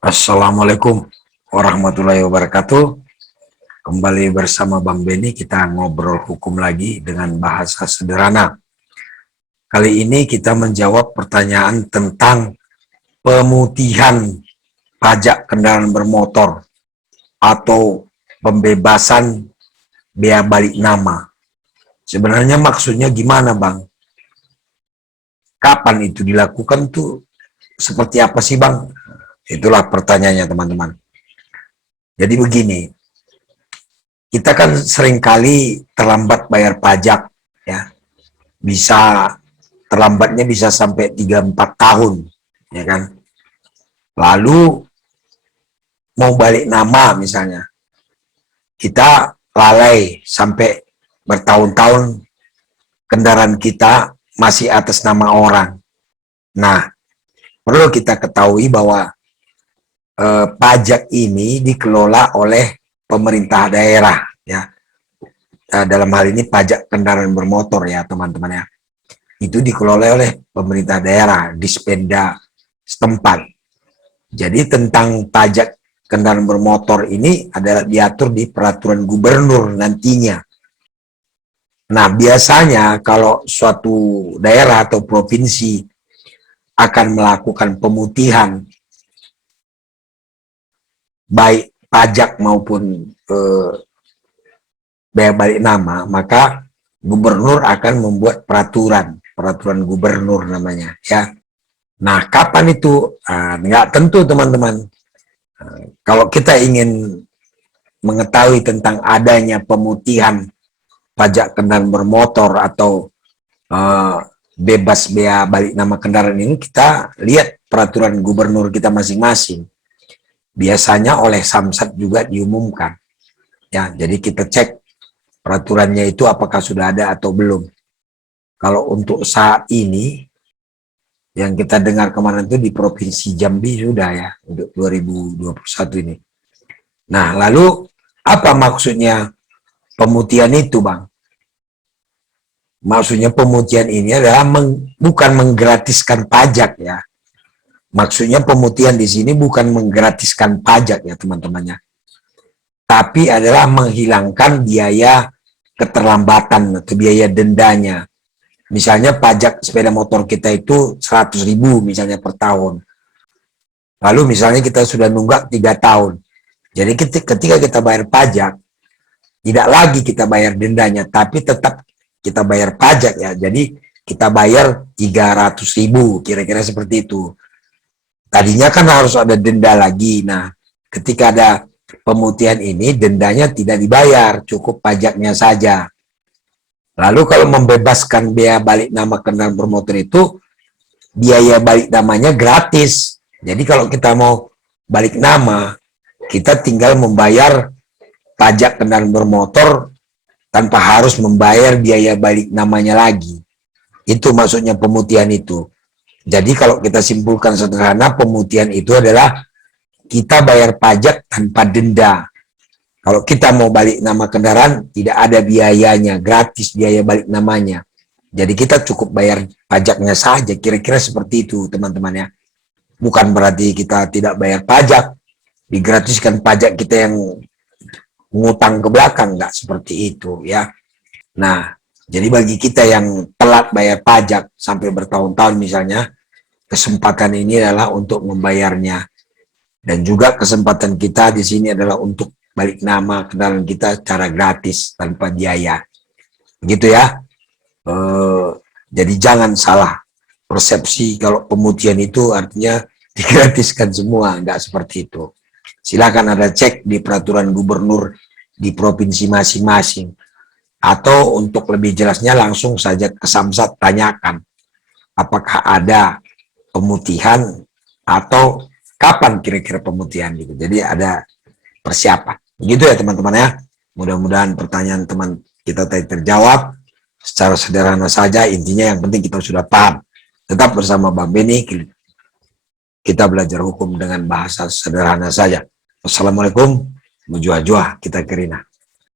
Assalamualaikum warahmatullahi wabarakatuh. Kembali bersama Bang Beni, kita ngobrol hukum lagi dengan bahasa sederhana. Kali ini kita menjawab pertanyaan tentang pemutihan pajak kendaraan bermotor atau pembebasan bea balik nama. Sebenarnya maksudnya gimana, Bang? Kapan itu dilakukan tuh? Seperti apa sih, Bang? Itulah pertanyaannya, teman-teman. Jadi begini, kita kan seringkali terlambat bayar pajak, ya. Bisa terlambatnya bisa sampai 3-4 tahun, ya kan. Lalu mau balik nama misalnya, kita lalai sampai bertahun-tahun kendaraan kita masih atas nama orang. Nah, perlu kita ketahui bahwa pajak ini dikelola oleh pemerintah daerah, ya. Dalam hal ini pajak kendaraan bermotor, ya teman-teman, ya. Itu dikelola oleh pemerintah daerah, Dispenda setempat. Jadi tentang pajak kendaraan bermotor ini adalah diatur di peraturan gubernur nantinya. Nah, biasanya kalau suatu daerah atau provinsi akan melakukan pemutihan baik pajak maupun bea balik nama, maka gubernur akan membuat peraturan gubernur namanya, ya. Nah, kapan itu? Nggak tentu, teman-teman. Kalau kita ingin mengetahui tentang adanya pemutihan pajak kendaraan bermotor atau bebas bea balik nama kendaraan ini, kita lihat peraturan gubernur kita masing-masing. Biasanya oleh Samsat juga diumumkan, ya. Jadi kita cek peraturannya itu apakah sudah ada atau belum. Kalau untuk saat ini yang kita dengar kemarin itu di Provinsi Jambi sudah, ya, untuk 2021 ini. Nah, lalu apa maksudnya pemutihan itu, Bang? Maksudnya pemutihan ini adalah bukan menggratiskan pajak, ya. Maksudnya pemutihan di sini bukan menggratiskan pajak, ya teman-temannya. Tapi adalah menghilangkan biaya keterlambatan atau biaya dendanya. Misalnya pajak sepeda motor kita itu 100.000 misalnya per tahun. Lalu misalnya kita sudah nunggak 3 tahun. Jadi ketika kita bayar pajak, tidak lagi kita bayar dendanya, tapi tetap kita bayar pajak, ya. Jadi kita bayar 300.000, kira-kira seperti itu. Tadinya kan harus ada denda lagi. Nah, ketika ada pemutihan ini, dendanya tidak dibayar, cukup pajaknya saja. Lalu kalau membebaskan biaya balik nama kendaraan bermotor itu, biaya balik namanya gratis. Jadi kalau kita mau balik nama, kita tinggal membayar pajak kendaraan bermotor tanpa harus membayar biaya balik namanya lagi. Itu maksudnya pemutihan itu. Jadi kalau kita simpulkan sederhana, pemutihan itu adalah kita bayar pajak tanpa denda. Kalau kita mau balik nama kendaraan, tidak ada biayanya, gratis biaya balik namanya. Jadi kita cukup bayar pajaknya saja, kira-kira seperti itu, teman-teman, ya. Bukan berarti kita tidak bayar pajak, digratiskan pajak kita yang ngutang ke belakang, nggak seperti itu, ya. Nah, jadi bagi kita yang telat bayar pajak sampai bertahun-tahun misalnya, kesempatan ini adalah untuk membayarnya. Dan juga kesempatan kita di sini adalah untuk balik nama kendaraan kita secara gratis tanpa biaya, gitu, ya. Jadi jangan salah persepsi kalau pemutihan itu artinya digratiskan semua, nggak seperti itu. Silakan ada cek di peraturan gubernur di provinsi masing-masing, atau untuk lebih jelasnya langsung saja ke Samsat, tanyakan apakah ada pemutihan atau kapan kira-kira pemutihan gitu. Jadi ada persiapan. Begitu, ya teman-teman, ya. Mudah-mudahan pertanyaan teman kita tadi terjawab secara sederhana saja. Intinya yang penting kita sudah paham. Tetap bersama Bang Beni, kita belajar hukum dengan bahasa sederhana saja. Wassalamualaikum, mujua-jua kita kerina.